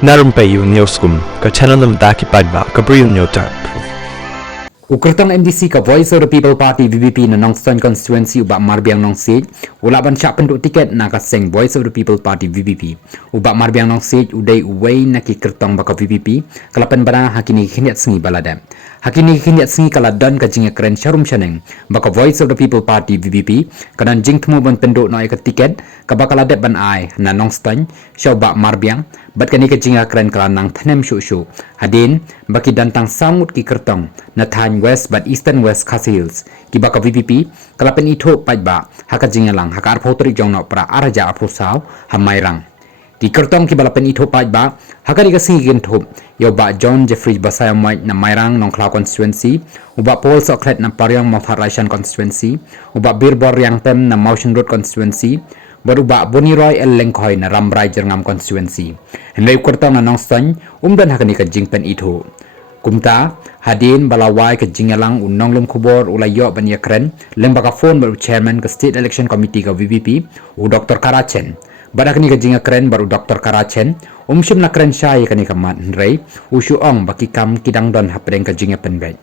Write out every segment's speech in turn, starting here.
Na Rympei U ka channel nabynta paidbah ka Bri U Hynñiewtrep. Kyrtong MDC ka Voice of the People Party VPP na Nongstoin constituency ubak marbiang nong sej ula ban syak penduk tiket na kaseng Voice of the People Party VPP ubak marbiang nong sej udai uwei na ki kyrtong baka VPP kalapan bana hakini khiniat sengi balada hakini khiniat sengi kala don ka jinga keren syarum syaneng baka Voice of the People Party VPP kanan jing temu ban penduk no ka tiket ka bakal adat ban ai na Nongstoin syau bak marbiang bat kani ka jinga keren kala nang thanem syu hadin baki dantang samut ki kyrtong na than West but Eastern West Khasi Hills ki baka VPP kala pynithuh paidbah haka jingialang haka arpotri jong no pra araja apusau ha Mairang di kyrtong ki bala pynithuh paidbah haka di kasi ginthum yo ba John Jeffrey basaya mai na Mairang nong klau constituency uba Paul Soklet na Paryong Mafarashan constituency uba Birbor yang tem na Motion Road constituency baru ba Boni Roy El Lengkhoy na Rambrai Jerngam constituency henlai kyrtong na Nongstoin dan haka ni ka jing pynithuh kumta hadin balawai ke jingialang unong lem kubor ulayo bania keren lembaga phone baru chairman ke state election committee ke VPP u Dr. Karachen badak ni ke jinga keren baru Dr. Karachen umshim na keren syai kani ke mat rei usyu ong baki kam kidang don hapreng ke jinga penbet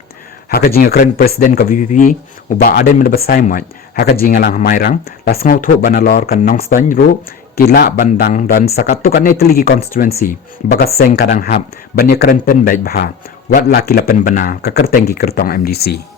haka jinga keren presiden ke VPP uba aden medbasai mat haka jingialang Mairang lasngau thu banalor kan Nongstoin ru kila bandang dan sakatuk ane teligi constituency bagas seng kadang hap banyak keren penbet bah wat la kila penbena ke kyrteng ki kyrtong MDC